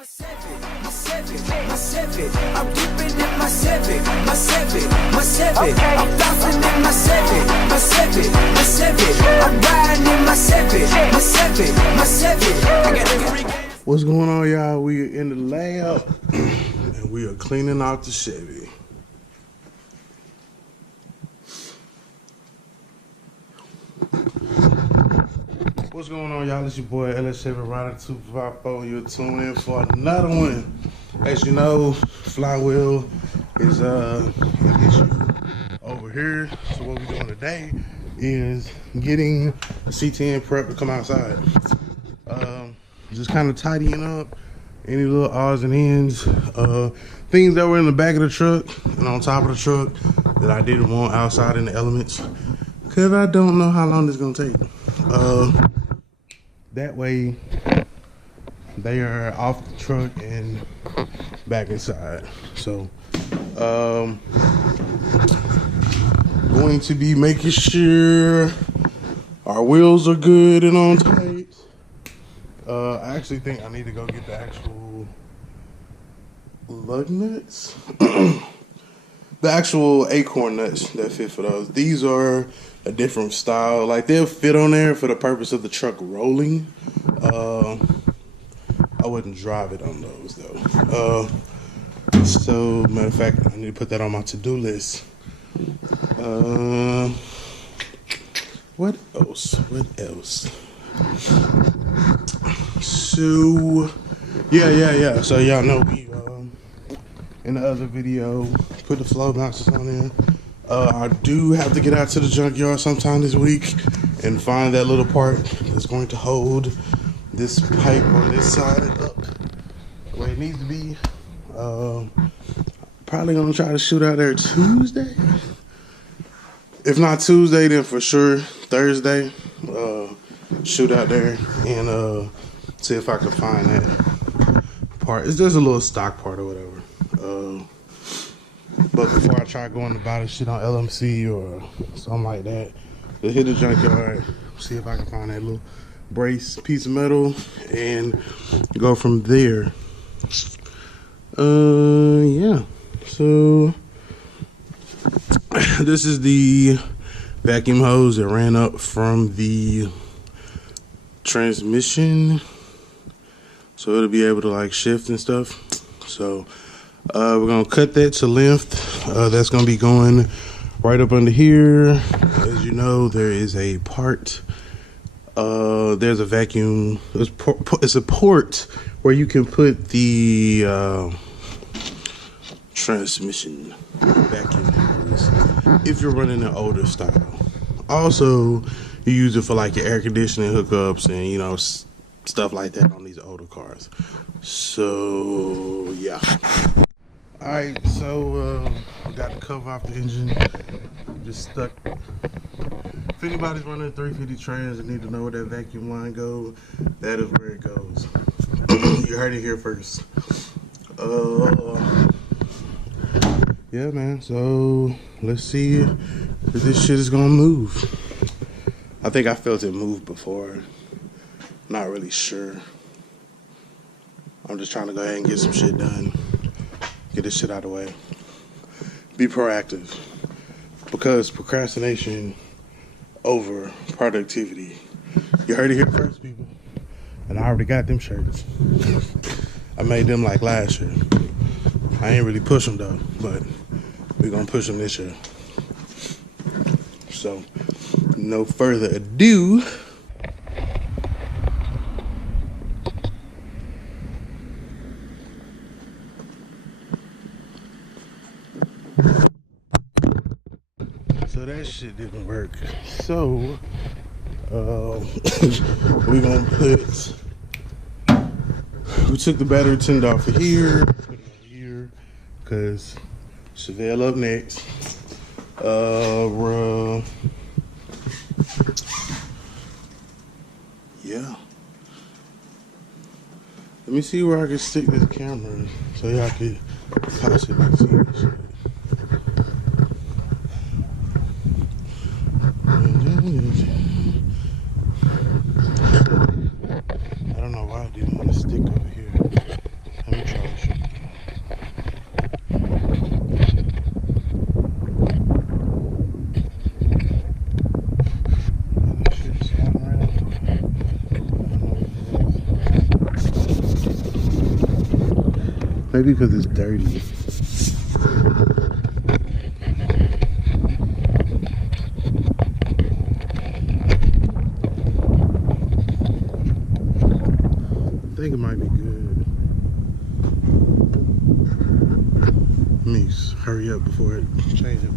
I'm dipping in my Civic, I'm bouncing in my Civic, I'm riding in my Civic. I got every. What's going on, y'all? We are in the lab and we are cleaning out the Chevy. What's going on, y'all? It's your boy LS7 Rider 254. You're tuned in for another one. As you know, flywheel is an issue over here. So what we're doing today is getting the CTN prep to come outside. Just kind of tidying up any little odds and ends, things that were in the back of the truck and on top of the truck that I didn't want outside in the elements, because I don't know how long it's gonna take. That way they are off the truck and back inside. So going to be making sure our wheels are good and on tight. I actually think I need to go get the actual lug nuts. The actual acorn nuts that fit for those. These are a different style. Like, they'll fit on there for the purpose of the truck rolling. I wouldn't drive it on those though. So matter of fact, I need to put that on my to-do list. What else? So yeah. So y'all know we in the other video put the flow boxes on there. I do have to get out to the junkyard sometime this week and find that little part that's going to hold this pipe on this side up where it needs to be. Probably gonna try to shoot out there Tuesday. If not Tuesday, then for sure Thursday. Shoot out there and see if I can find that part. It's just a little stock part or whatever. But before I try going to buy this shit on LMC or something like that, to hit the junkyard, see if I can find that little brace piece of metal and go from there. Yeah. So this is the vacuum hose that ran up from the transmission, so it'll be able to like shift and stuff. So we're gonna cut that to length. That's gonna be going right up under here. As you know, there is a part, there's a vacuum, it's a port where you can put the transmission vacuum hose if you're running an older style. Also, you use it for like your air conditioning hookups and, you know, stuff like that on these older cars. So yeah. All right, so we got the cover off the engine, just stuck. If anybody's running a 350 trans and need to know where that vacuum line goes, that is where it goes. You heard it here first. Yeah, man, so let's see if this shit is gonna move. I think I felt it move before. Not really sure. I'm just trying to go ahead and get some shit done. Get this shit out of the way. Be proactive. Because procrastination over productivity. You heard it here first, people. And I already got them shirts. I made them like last year. I ain't really push them though, but we're gonna push them this year. So, no further ado. So that shit didn't work. So, we're gonna put, we took the battery tint off of here, put it on here, because Chevelle up next. Yeah. Let me see where I can stick this camera so y'all can possibly see this shit. I don't know why I didn't want to stick over here. Maybe because it's dirty. I think it might be good. Let me hurry up before it changes.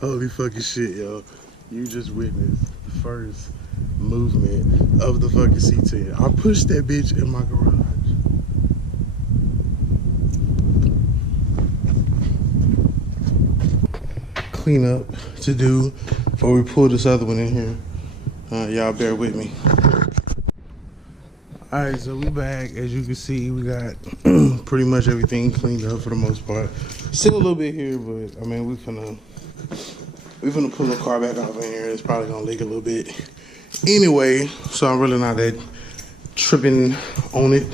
Holy fucking shit, yo. You just witnessed the first movement of the fucking C10. I pushed that bitch in my garage. Clean up to do before we pull this other one in here. Y'all bear with me. Alright, so we back. As you can see, we got pretty much everything cleaned up for the most part. Still a little bit here, but I mean, we finna pull the car back off in here. It's probably gonna leak a little bit anyway, so I'm really not that tripping on it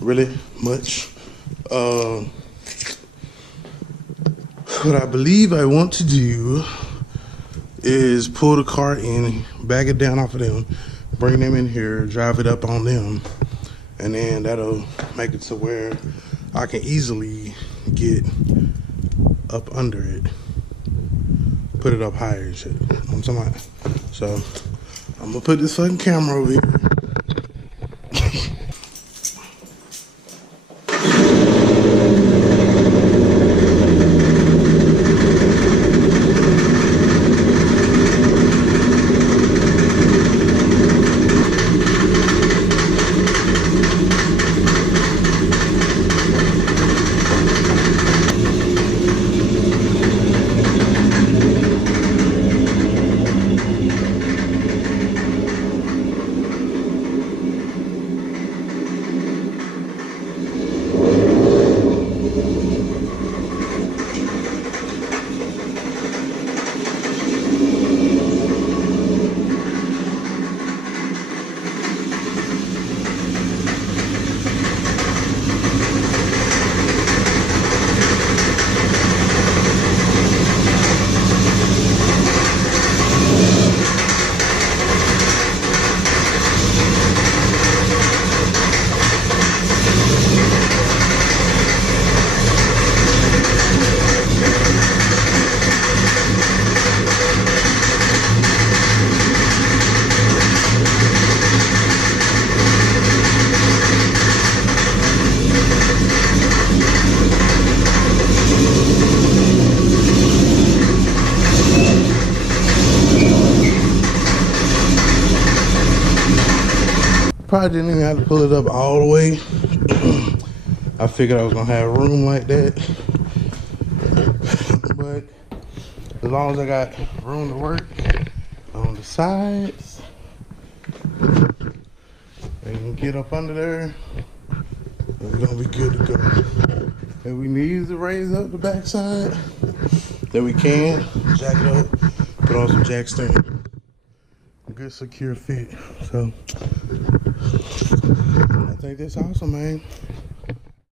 really much. What I believe I want to do is pull the car in, back it down off of them, bring them in here, drive it up on them, and then that'll make it to where I can easily get up under it, put it up higher and shit. You know what I'm talking about? So I'm gonna put this fucking camera over here. Probably didn't even have to pull it up all the way. I figured I was gonna have room like that. But as long as I got room to work on the sides, they can get up under there, we're gonna be good to go. If we need to raise up the backside, then we can. Jack it up, put on some jack stand. Good secure fit. So I think that's awesome, man.